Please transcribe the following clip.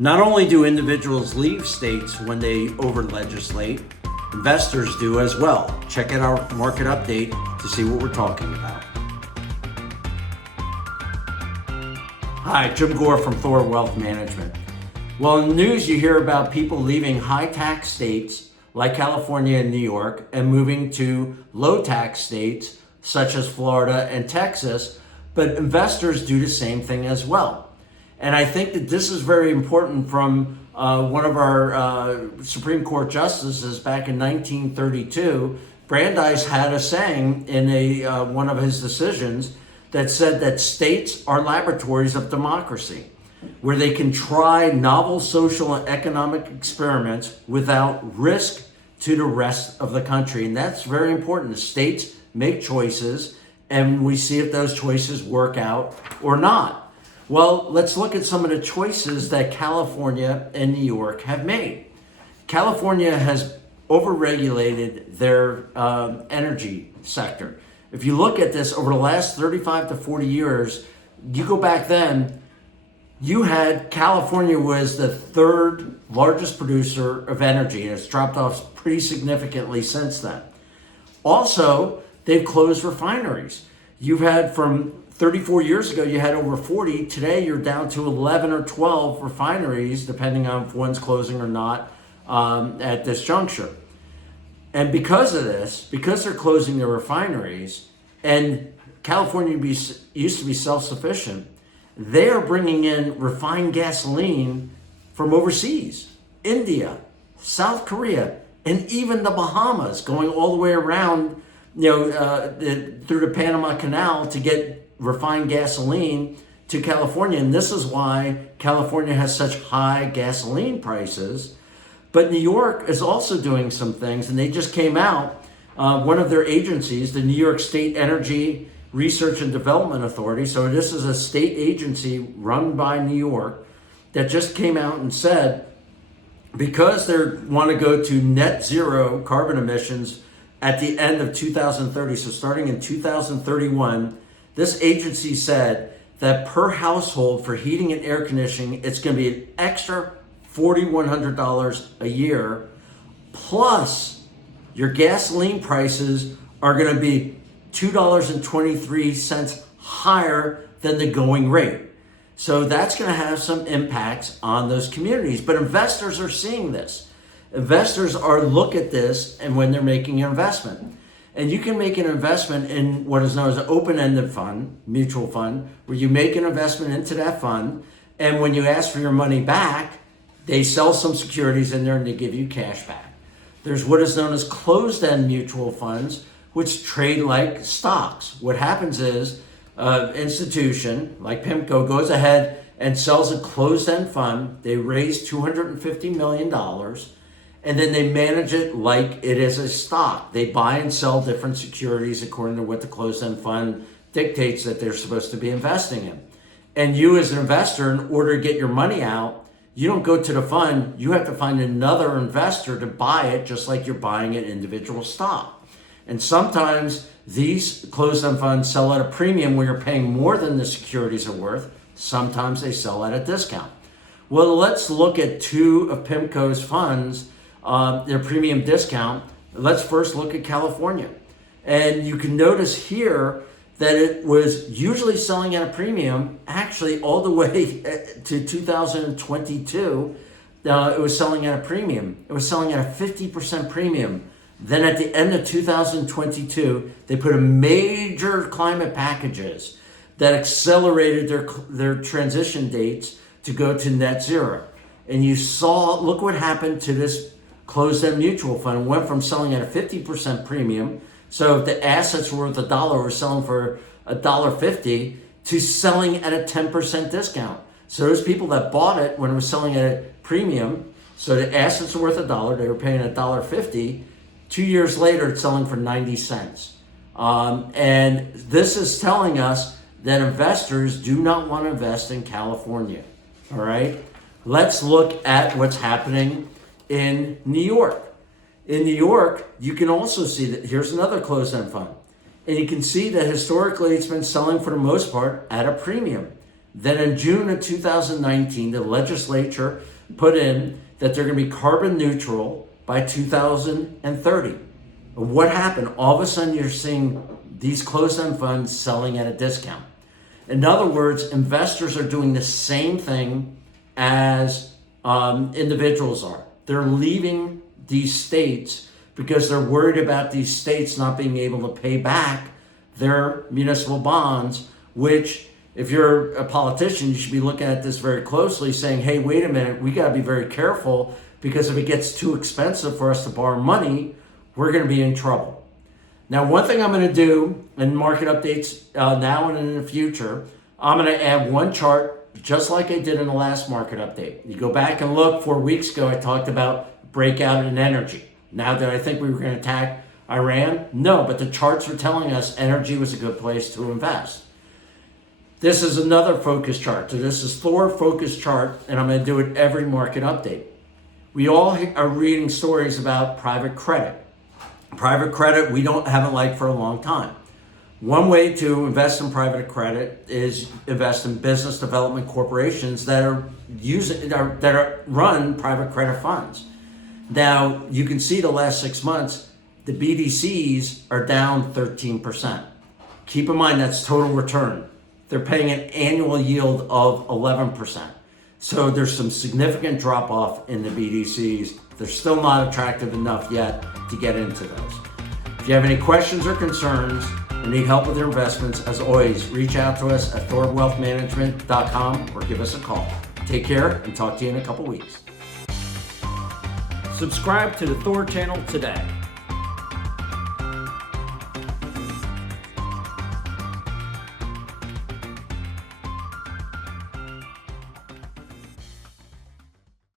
Not only do individuals leave states when they over-legislate, investors do as well. Check out our market update to see what we're talking about. Hi, Jim Gore from THOR Wealth Management. Well, in the news you hear about people leaving high-tax states like California and New York and moving to low-tax states such as Florida and Texas, but investors do the same thing as well. And I think that this is very important from one of our Supreme Court justices back in 1932. Brandeis had a saying in one of his decisions that said that states are laboratories of democracy, where they can try novel social and economic experiments without risk to the rest of the country. And that's very important. The states make choices, and we see if those choices work out or not. Well, let's look at some of the choices that California and New York have made. California has overregulated their energy sector. If you look at this over the last 35 to 40 years, you go back then, you had California was the third largest producer of energy, and it's dropped off pretty significantly since then. Also, they've closed refineries. You've had from 34 years ago, you had over 40. Today, you're down to 11 or 12 refineries, depending on if one's closing or not at this juncture. And because of this, because they're closing their refineries, and California used to be self-sufficient, they are bringing in refined gasoline from overseas, India, South Korea, and even the Bahamas, going all the way around, through the Panama Canal to get refined gasoline to California. And this is why California has such high gasoline prices. But New York is also doing some things, and they just came out, one of their agencies, the New York State Energy Research and Development Authority, so this is a state agency run by New York, that just came out and said, because they want to go to net zero carbon emissions at the end of 2030, so starting in 2031, this agency said that per household for heating and air conditioning, it's going to be an extra $4,100 a year, plus your gasoline prices are going to be $2.23 higher than the going rate. So that's going to have some impacts on those communities. But investors are seeing this. Investors are look at this and when they're making an investment. And you can make an investment in what is known as an open-ended fund, mutual fund, where you make an investment into that fund, and when you ask for your money back, they sell some securities in there and they give you cash back. There's what is known as closed-end mutual funds, which trade like stocks. What happens is an institution like Pimco goes ahead and sells a closed-end fund. They raise $250 million, and then they manage it like it is a stock. They buy and sell different securities according to what the closed-end fund dictates that they're supposed to be investing in. And you as an investor, in order to get your money out, you don't go to the fund, you have to find another investor to buy it, just like you're buying an individual stock. And sometimes these closed-end funds sell at a premium where you're paying more than the securities are worth. Sometimes they sell at a discount. Well, let's look at two of Pimco's funds, their premium discount. Let's first look at California. And you can notice here that it was usually selling at a premium, actually all the way to 2022, it was selling at a premium. It was selling at a 50% premium. Then at the end of 2022, they put a major climate packages that accelerated their transition dates to go to net zero. And you saw, look what happened to this closed-end mutual fund. It went from selling at a 50% premium, so if the assets were worth $1, we're selling for $1.50, to selling at a 10% discount. So those people that bought it when it was selling at a premium, so the assets are worth $1, they were paying $1.50. 2 years later, it's selling for 90 cents. And this is telling us that investors do not want to invest in California. All right? Let's look at what's happening in New York. In New York, you can also see that here's another closed-end fund. And you can see that historically it's been selling for the most part at a premium. Then in June of 2019, the legislature put in that they're going to be carbon neutral by 2030. What happened? All of a sudden, you're seeing these closed-end funds selling at a discount. In other words, investors are doing the same thing as individuals are. They're leaving these states because they're worried about these states not being able to pay back their municipal bonds, which, if you're a politician, you should be looking at this very closely, saying, hey, wait a minute, we got to be very careful, because if it gets too expensive for us to borrow money, we're going to be in trouble. Now, one thing I'm going to do in market updates now and in the future, I'm going to add one chart, just like I did in the last market update. You go back and look, 4 weeks ago, I talked about breakout in energy. Now, did I think we were going to attack Iran? No, but the charts were telling us energy was a good place to invest. This is another focus chart. So this is THOR focus chart, and I'm going to do it every market update. We all are reading stories about private credit. Private credit, we haven't liked for a long time. One way to invest in private credit is invest in business development corporations that run private credit funds. Now, you can see the last 6 months, the BDCs are down 13%. Keep in mind that's total return. They're paying an annual yield of 11%. So there's some significant drop off in the BDCs. They're still not attractive enough yet to get into those. If you have any questions or concerns and need help with your investments, as always, reach out to us at thorwealthmanagement.com or give us a call. Take care and talk to you in a couple weeks. Subscribe to the THOR channel today.